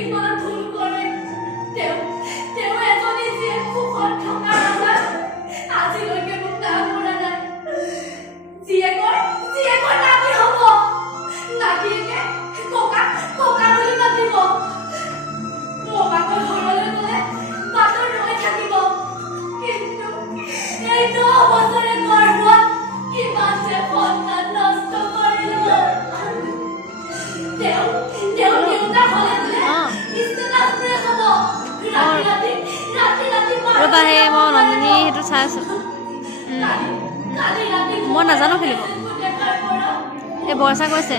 কিমান ভুল কৰে তেওঁ এজনী যিয়ে সুখত থকা নাযায় আজিলৈকে মোক কাম কৰা নাই জীয়েকৰ নাতি হ'ব নাতিয়েকে ককা বুলি মাতিব ককাকৰ ঘৰলৈ গ'লে বাটত ৰৈ থাকিব কিন্তু এই 10 বছৰে গৰ্ভত কিমান যে সন্তান নষ্ট কৰিলো তেওঁ দেউতা হ'লে বোলে ষ্টেটাছ ব্ৰেক হ'ব ৰাতি ৰ'বা হে মই নন্দিনী সেইটো চাই আছোঁ মই নাজানো খেলিব এই বৰ্ষা কৈছে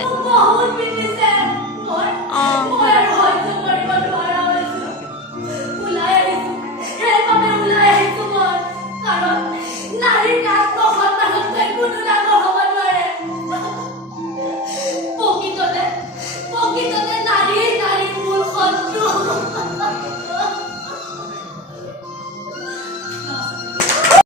অঁ প্ৰকৃততে